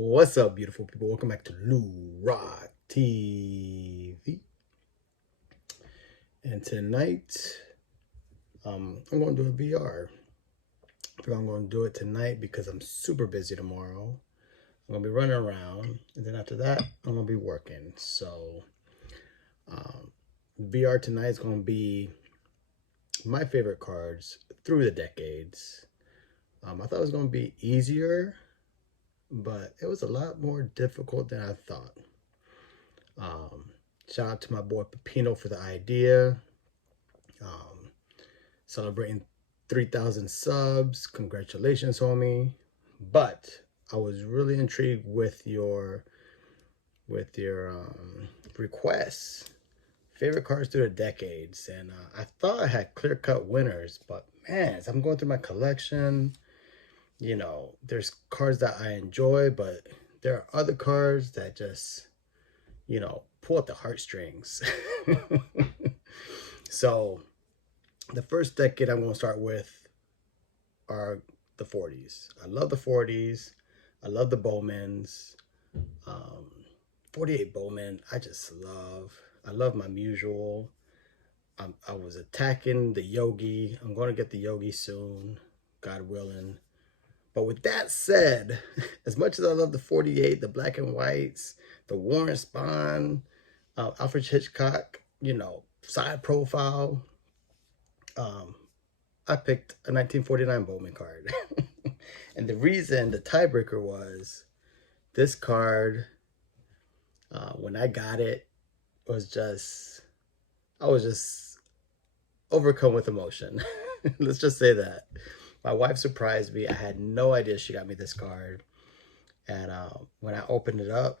What's up, beautiful people? Welcome back to Rock TV. And tonight, I'm going to do a VR. I'm going to do it tonight because I'm super busy tomorrow. I'm going to be running around, and then after that, I'm going to be working. So, VR tonight is going to be my favorite cards through the decades. I thought it was going to be easier, but it was a lot more difficult than I thought. Shout out to my boy Pepino for the idea. Um, Celebrating 3,000 subs. Congratulations, homie. But I was really intrigued with your requests. Favorite cards through the decades, and I thought I had clear-cut winners, but man, as I'm going through my collection, there's cards that I enjoy, but there are other cards that just pull at the heartstrings. So the first decade I'm going to start with are the 40s. I love the 40s. I love the Bowmans. Um, 48 Bowman, I love my Mutual. I was attacking the Yogi. I'm going to get the Yogi soon, God willing. But with that said, as much as I love the 48, the black and whites, the Warren Spahn, Alfred Hitchcock, side profile, I picked a 1949 Bowman card. And the reason, the tiebreaker was this card, when I got it, I was just overcome with emotion. Let's just say that. My wife surprised me. I had no idea she got me this card. And when I opened it up,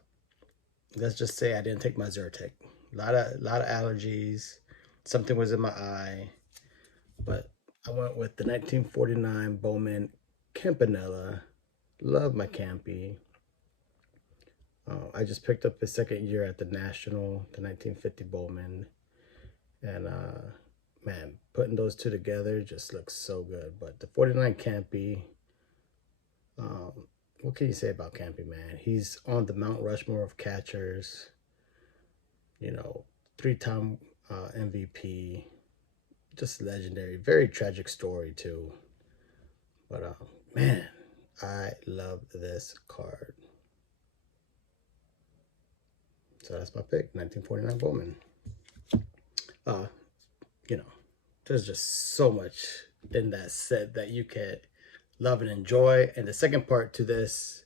let's just say I didn't take my Zyrtec. A lot of allergies. Something was in my eye. But I went with the 1949 Bowman Campanella. Love my Campy. I just picked up his second year at the National, the 1950 Bowman. And man, putting those two together just looks so good. But the 49 Campy, what can you say about Campy, man? He's on the Mount Rushmore of catchers. 3-time MVP. Just legendary. Very tragic story, too. But, man, I love this card. So that's my pick, 1949 Bowman. There's just so much in that set that you can love and enjoy. And the second part to this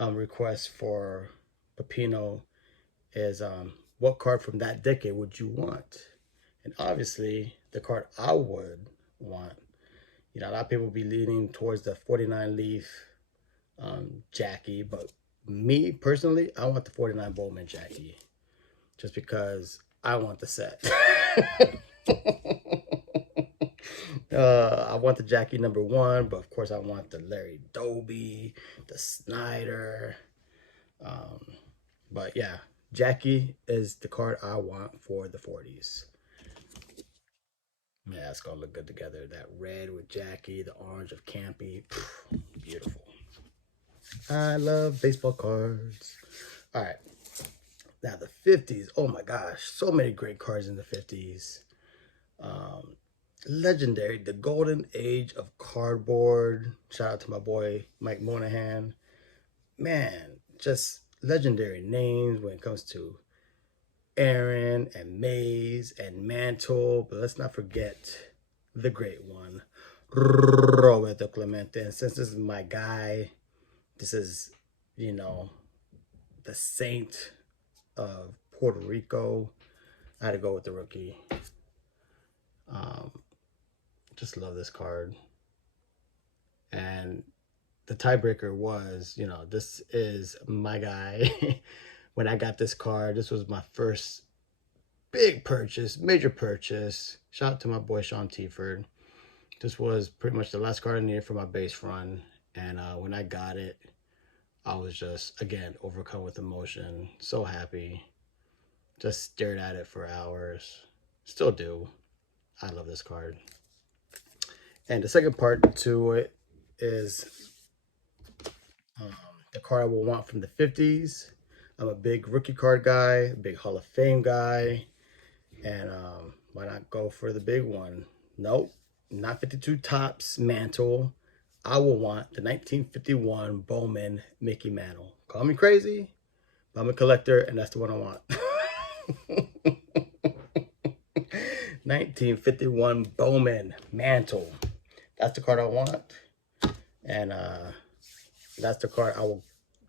request for Pepino is what card from that decade would you want? And obviously, the card I would want, a lot of people be leaning towards the 49 Leaf Jackie, but me personally, I want the 49 Bowman Jackie just because I want the set. I want the Jackie #1, but of course I want the Larry Doby, the Snyder. But yeah, Jackie is the card I want for the 40s. Yeah, it's gonna look good together. That red with Jackie, the orange of Campy. Beautiful. I love baseball cards. All right. Now the 50s. Oh my gosh, so many great cards in the 50s. Legendary, the golden age of cardboard. Shout out to my boy Mike Monahan. Man, just legendary names when it comes to Aaron and Mays and Mantle. But let's not forget the great one, Roberto Clemente. And since this is my guy, this is, the saint of Puerto Rico, I had to go with the rookie. Just love this card. And the tiebreaker was, this is my guy. When I got this card, this was my first big purchase, major purchase. Shout out to my boy Sean Tiford. This was pretty much the last card I needed for my base run. And when I got it, I was just, again, overcome with emotion. So happy. Just stared at it for hours. Still do. I love this card. And the second part to it is The card I will want from the 50s. I'm a big rookie card guy, a big Hall of Fame guy. And why not go for the big one? Nope, not 52 Topps Mantle. I will want the 1951 Bowman Mickey Mantle. Call me crazy, but I'm a collector, and that's the one I want. 1951 Bowman Mantle. That's the card I want. And that's the card I will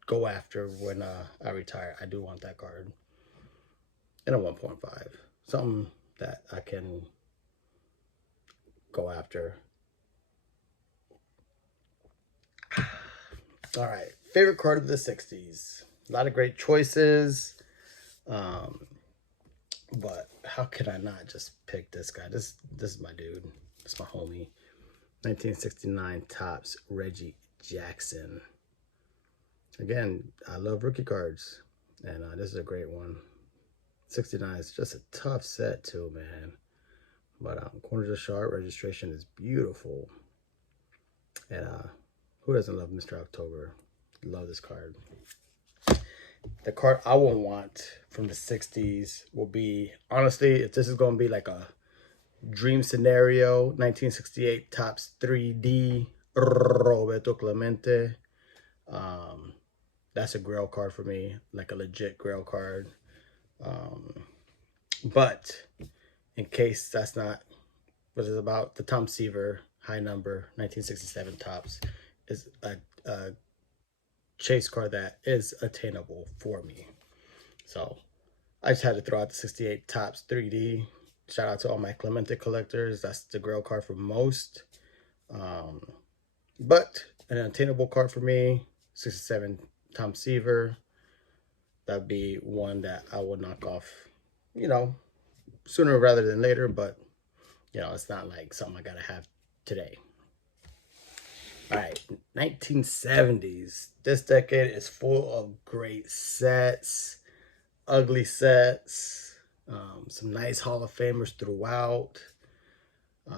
go after when I retire. I do want that card. And a 1.5. Something that I can go after. All right. Favorite card of the 60s. A lot of great choices. But how could I not just pick this guy? This is my dude. This is my homie. 1969 Topps Reggie Jackson. Again, I love rookie cards. And this is a great one. 69 is just a tough set too, man. But corners are sharp. Registration is beautiful. And who doesn't love Mr. October? Love this card. The card I will want from the 60s will be, honestly, if this is going to be like a dream scenario, 1968 Topps 3D Roberto Clemente. That's a grail card for me, like a legit grail card. But in case that's not what it's about, the Tom Seaver high number 1967 Topps is a chase card that is attainable for me. So I just had to throw out the 68 Topps 3D. Shout out to all my Clemente collectors. That's the grail card for most. But an attainable card for me, 67 Tom Seaver. That'd be one that I would knock off, you know, sooner rather than later. But, you know, it's not like something I got to have today. All right, 1970s. This decade is full of great sets, ugly sets, some nice Hall of Famers throughout. A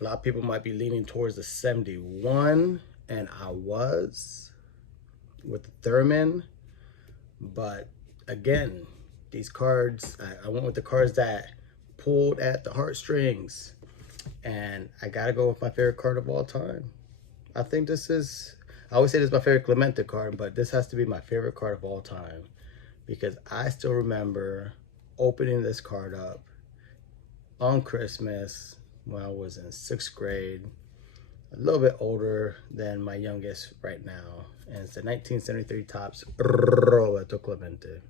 lot of people might be leaning towards the 71, and I was with the Thurman. But again, these cards, I went with the cards that pulled at the heartstrings. And I got to go with my favorite card of all time. I think this is, I always say this is my favorite Clemente card, but this has to be my favorite card of all time. Because I still remember opening this card up on Christmas when I was in 6th grade. A little bit older than my youngest right now. And it's the 1973 Topps Roberto Clemente.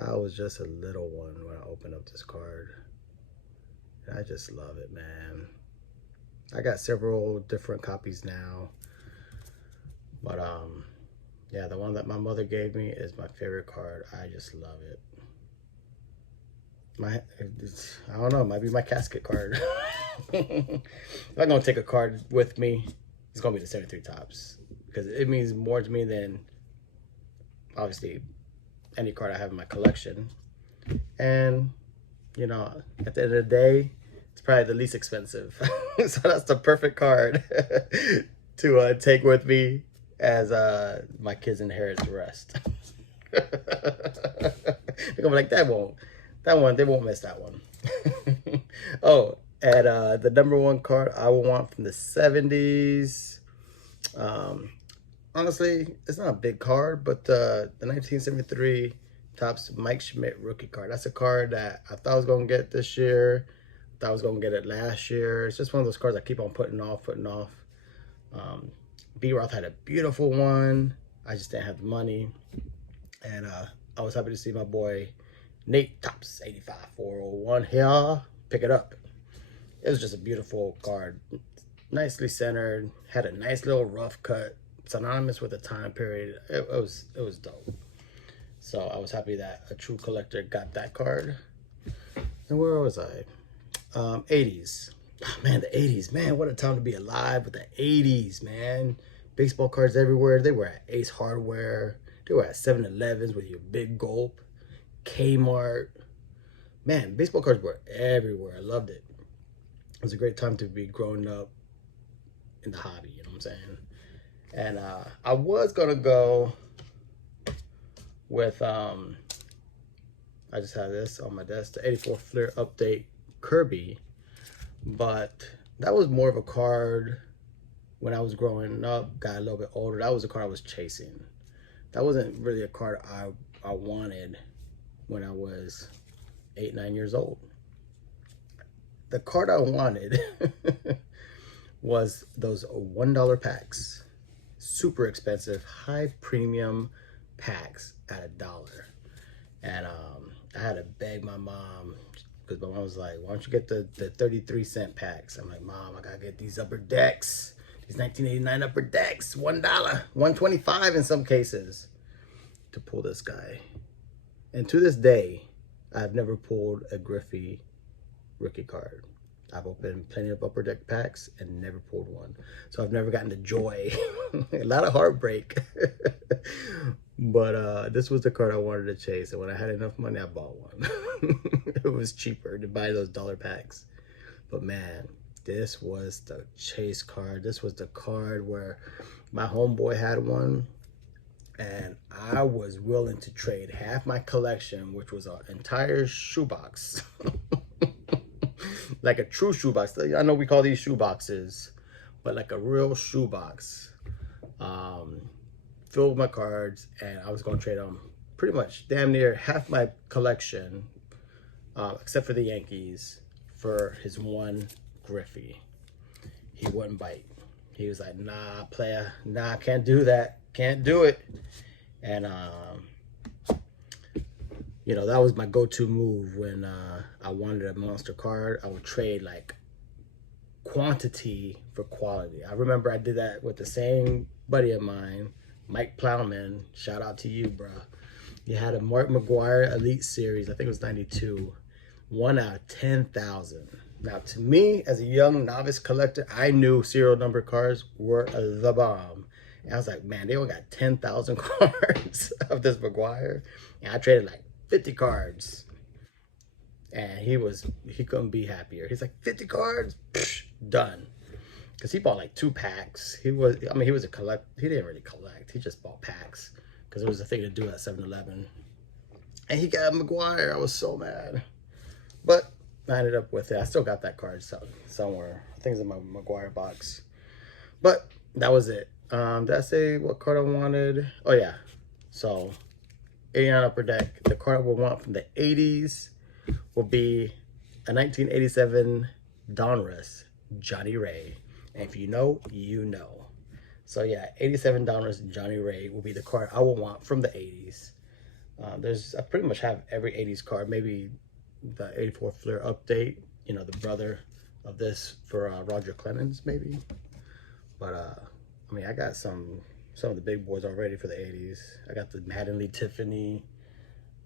I was just a little one when I opened up this card. And I just love it, man. I got several different copies now. But yeah, the one that my mother gave me is my favorite card. I just love it. I don't know, it might be my casket card. If I'm gonna take a card with me, it's gonna be the 73 Topps. Because it means more to me than, obviously, any card I have in my collection. And, you know, at the end of the day, it's probably the least expensive. So that's the perfect card to take with me as my kids inherit the rest. They're gonna be like, that one, they won't miss that one. Oh, and the #1 card I will want from the 70s. Honestly, it's not a big card, but the 1973 Topps Mike Schmidt rookie card. That's a card that I thought I was going to get this year. I thought I was going to get it last year. It's just one of those cards I keep on putting off. B-Roth had a beautiful one. I just didn't have the money. And I was happy to see my boy Nate Topps 85401 here pick it up. It was just a beautiful card. Nicely centered. Had a nice little rough cut. Synonymous with the time period. It was dope. So I was happy that a true collector got that card. And where was I? 80s. Oh, man, the 80s. Man, what a time to be alive with the 80s, man. Baseball cards everywhere. They were at Ace Hardware. They were at 7-Elevens with your big gulp. Kmart. Man, baseball cards were everywhere. I loved it. It was a great time to be growing up in the hobby, you know what I'm saying? And I was gonna go with I just had this on my desk, the 84 Fleer Update Kirby, but that was more of a card when I was growing up, got a little bit older. That was a card I was chasing. That wasn't really a card I wanted when I was 8, 9 years old. The card I wanted was those $1 packs. Super expensive, high premium packs at $1. And I had to beg my mom, because my mom was like, why don't you get the 33-cent packs? I'm like, Mom, I gotta get these upper decks. These 1989 upper decks, $1, $1.25 in some cases, to pull this guy. And to this day, I've never pulled a Griffey rookie card. I've opened plenty of upper deck packs and never pulled one. So I've never gotten the joy. A lot of heartbreak. But this was the card I wanted to chase. And when I had enough money, I bought one. It was cheaper to buy those dollar packs. But man, this was the chase card. This was the card where my homeboy had one. And I was willing to trade half my collection, which was an entire shoebox. Like a true shoebox. I know we call these shoe boxes, but like a real shoebox. Filled with my cards, and I was going to trade them pretty much damn near half my collection, except for the Yankees, for his one Griffey. He wouldn't bite. He was like, nah, player, nah, can't do that. Can't do it. And, you know, that was my go-to move when I wanted a monster card. I would trade like quantity for quality. I remember I did that with the same buddy of mine, Mike Plowman. Shout out to you, bro. He had a Mark McGwire Elite Series. I think it was 92. 1 out of 10,000. Now, to me, as a young novice collector, I knew serial number cards were the bomb. And I was like, man, they only got 10,000 cards of this McGwire. And I traded like 50 cards. And he couldn't be happier. He's like, 50 cards? Psh, done. Because he bought like 2 packs. He was a collect. He didn't really collect. He just bought packs. Because it was a thing to do at 7-Eleven. And he got McGwire. I was so mad. But I ended up with it. I still got that card somewhere. I think it's in my McGwire box. But that was it. Did I say what card I wanted? Oh, yeah. So, 89 upper deck. The card I would want from the 80s will be a 1987 Donruss Johnny Ray. And if you know, you know. So, yeah, 87 Donruss Johnny Ray will be the card I will want from the 80s. I pretty much have every 80s card. Maybe the 84 Fleer Update. You know, the brother of this for Roger Clemens, maybe. But, I mean, I got some of the big boys already for the 80s. I got the Mattingly Tiffany.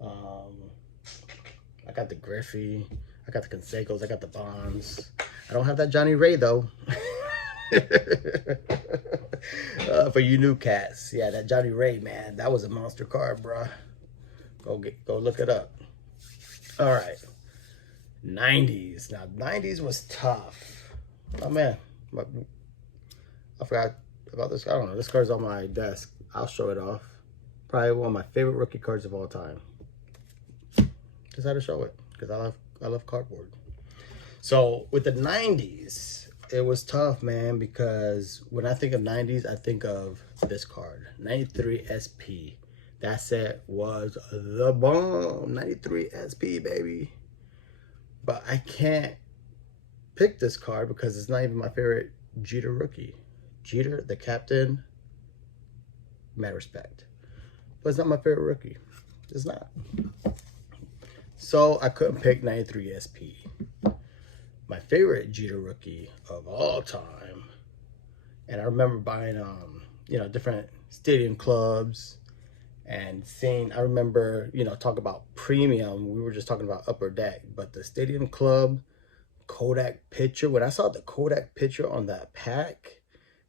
I got the Griffey. I got the Consecos. I got the Bonds. I don't have that Johnny Ray, though. For you new cats. Yeah, that Johnny Ray, man. That was a monster card, bruh. Go look it up. All right. 90s. Now, 90s was tough. Oh, man. I forgot about this. I don't know. This card's on my desk. I'll show it off. Probably one of my favorite rookie cards of all time. Just had to show it because I love cardboard. So with the 90s, it was tough, man, because when I think of 90s, I think of this card, 93 SP. That set was the bomb. 93 SP, baby. But I can't pick this card because it's not even my favorite Jeter rookie. Jeter, the captain, mad respect. But it's not my favorite rookie. It's not. So I couldn't pick 93 SP. My favorite Jeter rookie of all time. And I remember buying, you know, different stadium clubs and seeing, I remember, you know, talk about premium. We were just talking about upper deck, but the stadium club Kodak picture, when I saw the Kodak picture on that pack,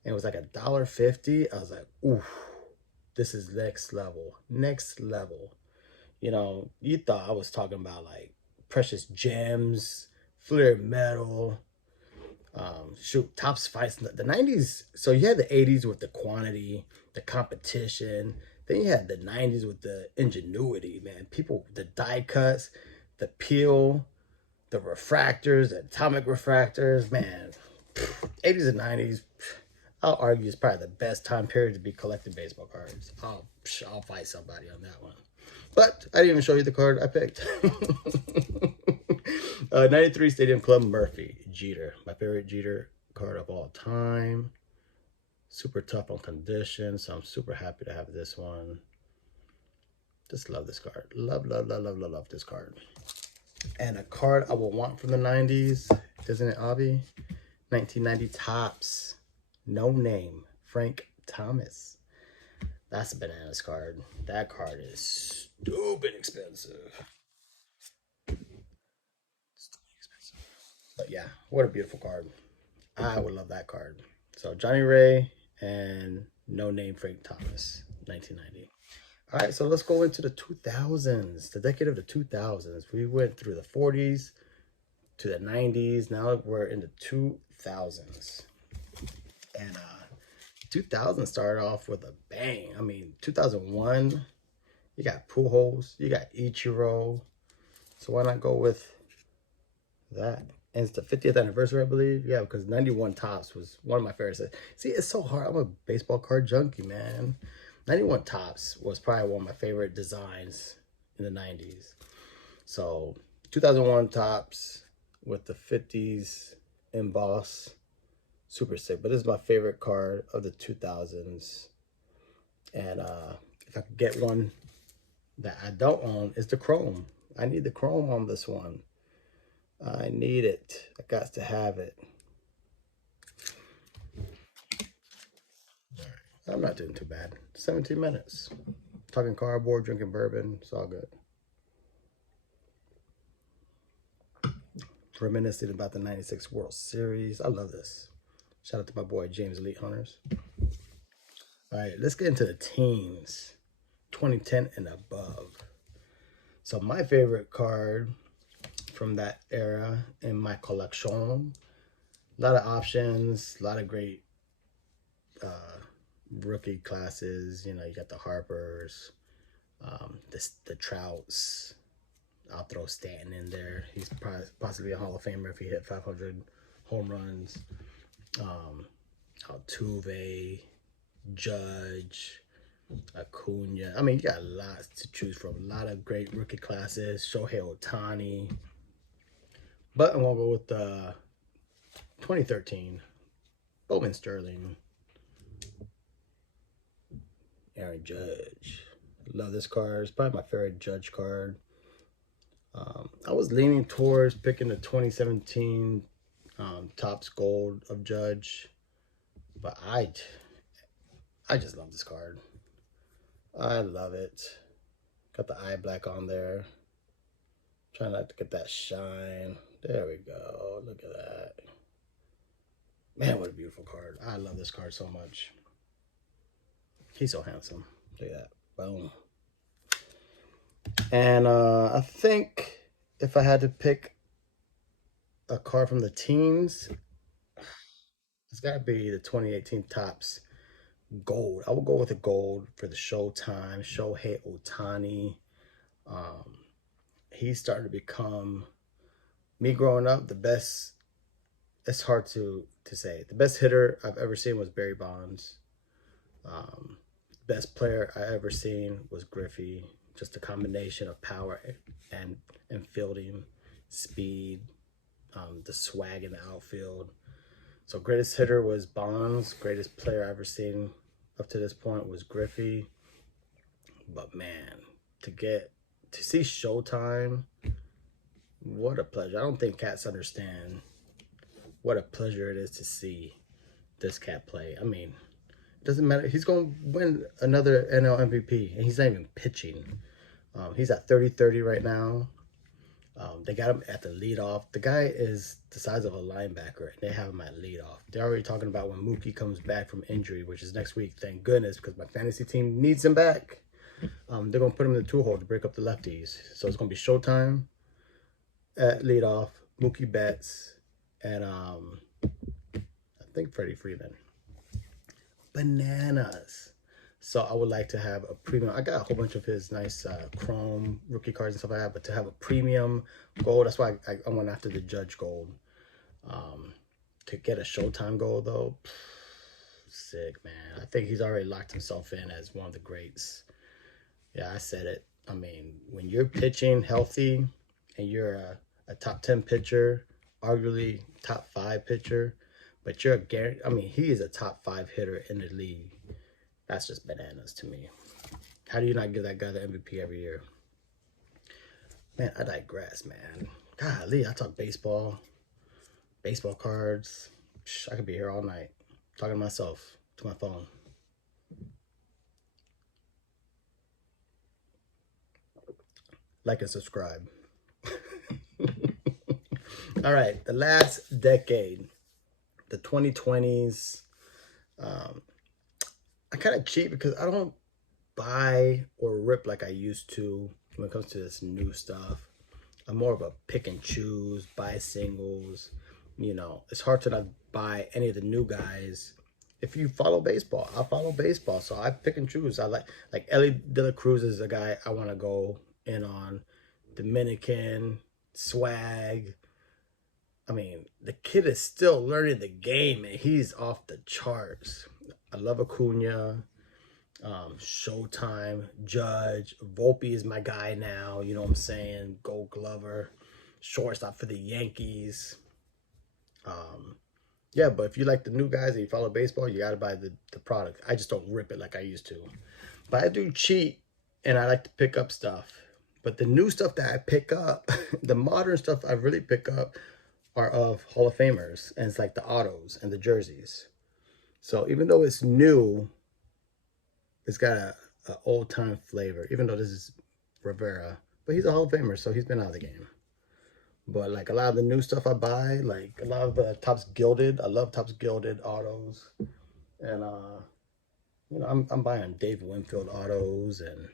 and it was like $1.50, I was like, ooh, this is next level. Next level. You know, you thought I was talking about like precious gems, Fleer metal, Shoot, Topps fights the 90s. So you had the 80s with the quantity, the competition. Then you had the 90s with the ingenuity, man. People, the die cuts, the peel, the refractors, the atomic refractors, man. 80s and 90s, I'll argue is probably the best time period to be collecting baseball cards. I'll fight somebody on that one. But I didn't even show you the card I picked. 93 Stadium Club Murphy, Jeter. My favorite Jeter card of all time. Super tough on condition, so I'm super happy to have this one. Just love this card. Love, love, love, love, love, love this card. And a card I will want from the 90s, isn't it, Avi? 1990 Topps. No name. Frank Thomas. That's a bananas card. That card is stupid expensive. But yeah, what a beautiful card. I would love that card. So Johnny Ray and no name Frank Thomas, 1990. All right, so let's go into the 2000s, the decade of the 2000s. We went through the 40s to the 90s. Now we're in the 2000s. And 2000 started off with a bang. I mean, 2001, you got Pujols, you got Ichiro. So why not go with that? And it's the 50th anniversary, I believe. Yeah, because 91 Topps was one of my favorites. See, it's so hard. I'm a baseball card junkie, man. 91 Topps was probably one of my favorite designs in the 90s. So 2001 Topps with the 50s emboss. Super sick. But this is my favorite card of the 2000s. And if I could get one that I don't own, is the chrome. I need the chrome on this one. I need it. I got to have it. I'm not doing too bad. 17 minutes. Talking cardboard, drinking bourbon. It's all good. Reminiscing about the 96 World Series. I love this. Shout out to my boy James Elite Hunters. All right, let's get into the teams. 2010 and above. So my favorite card from that era in my collection. A lot of options, a lot of great rookie classes. You know, you got the Harpers, the Trouts. I'll throw Stanton in there. He's possibly a Hall of Famer if he hit 500 home runs. Altuve, Judge, Acuna. I mean, you got lots to choose from. A lot of great rookie classes. Shohei Ohtani. But I'm going to go with 2013. Bowman Sterling. Aaron Judge. Love this card. It's probably my favorite Judge card. I was leaning towards picking the 2017 Topps Gold of Judge. But I just love this card. I love it. Got the eye black on there. Trying not to get that shine. There we go. Look at that. Man, what a beautiful card. I love this card so much. He's so handsome. Look at that. Boom. And I think if I had to pick a card from the teams, it's got to be the 2018 Topps Gold. I will go with the gold for the Showtime. Shohei Ohtani. He's starting to become, me growing up, the best. It's hard to say. The best hitter I've ever seen was Barry Bonds. Best player I ever seen was Griffey. Just a combination of power and fielding, speed, the swag in the outfield. So greatest hitter was Bonds. Greatest player I ever seen up to this point was Griffey. But man, to see Showtime, what a pleasure. I don't think cats understand what a pleasure it is to see this cat play. I mean, it doesn't matter. He's going to win another NL MVP, and he's not even pitching. He's at 30-30 right now. They got him at the leadoff. The guy is the size of a linebacker, and they have him at leadoff. They're already talking about when Mookie comes back from injury, which is next week. Thank goodness, because my fantasy team needs him back. They're going to put him in the two-hole to break up the lefties. So it's going to be Showtime at leadoff, Mookie Betts, and think Freddie Freeman. Bananas. So I would like to have a premium. I got a whole bunch of his nice chrome rookie cards and stuff like that, but to have a premium gold, that's why I went after the Judge gold. To get a Showtime gold though, sick, man. I think he's already locked himself in as one of the greats. Yeah, I said it. I mean, when you're pitching healthy and you're a top 10 pitcher, arguably top 5 pitcher, but you're a guarantee. I mean, he is a top 5 hitter in the league. That's just bananas to me. How do you not give that guy the MVP every year? Man, I digress, man. Golly, I talk baseball cards. I could be here all night talking to myself, to my phone. Like and subscribe. All right, the last decade, the 2020s. I kind of cheat because I don't buy or rip like I used to when it comes to this new stuff. I'm more of a pick and choose, buy singles. You know, it's hard to not buy any of the new guys. If you follow baseball, I follow baseball, so I pick and choose. I like Ellie De La Cruz is a guy I want to go in on. Dominican swag. I mean, the kid is still learning the game, and he's off the charts. I love Acuna, Showtime, Judge. Volpe is my guy now. You know what I'm saying? Gold Glover, shortstop for the Yankees. Yeah, but if you like the new guys and you follow baseball, you got to buy the product. I just don't rip it like I used to. But I do cheat, and I like to pick up stuff. But the new stuff that I pick up, the modern stuff I really pick up are of Hall of Famers. And it's like the autos and the jerseys. So even though it's new, it's got a old-time flavor. Even though this is Rivera. But he's a Hall of Famer, so he's been out of the game. But like a lot of the new stuff I buy, like a lot of the Topps Gilded, I love Topps Gilded autos. And you know, I'm buying Dave Winfield autos and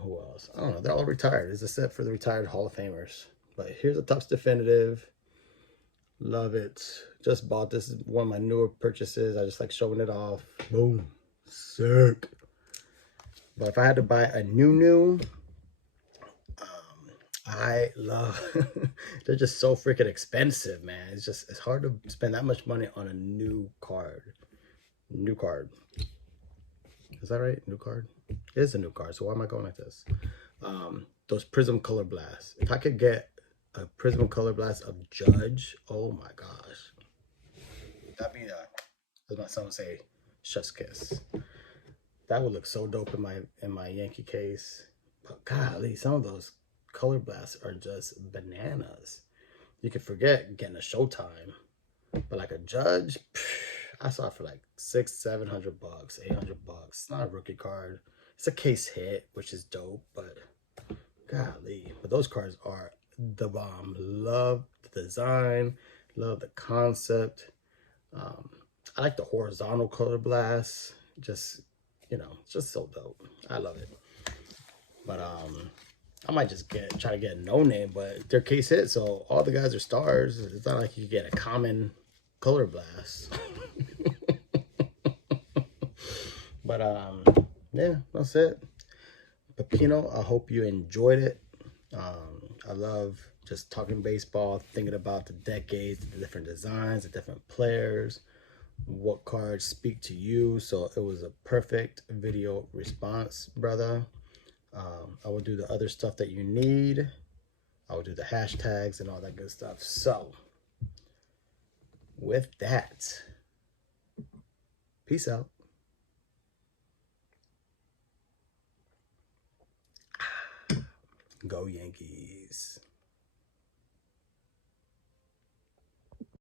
who else? I don't know. They're all retired. It's a set for the retired Hall of Famers. But here's a Topps Definitive. Love it. Just bought this. Is one of my newer purchases. I just like showing it off. Boom. Sick. But if I had to buy a new, I love, they're just so freaking expensive, man. It's hard to spend that much money on a new card. New card. Is that right? New card? It is a new card, so why am I going like this? Those Prism Color Blasts. If I could get a Prism Color Blast of Judge, oh my gosh. That'd be, as my son would say, chef's kiss. That would look so dope in my Yankee case. But golly, some of those color blasts are just bananas. You could forget getting a Showtime, but like a Judge, I saw it for like $600-700, $800. It's not a rookie card. It's a case hit, which is dope, but golly, but those cards are the bomb. Love the design, love the concept. I like the horizontal color blasts. Just, you know, it's just so dope. I love it. But I might just try to get a no name, but they're case hit, so all the guys are stars. It's not like you get a common color blast. But yeah, that's it. Pepino, I hope you enjoyed it. I love just talking baseball, thinking about the decades, the different designs, the different players, what cards speak to you. So it was a perfect video response, brother. I will do the other stuff that you need. I will do the hashtags and all that good stuff. So with that, peace out. Go Yankees.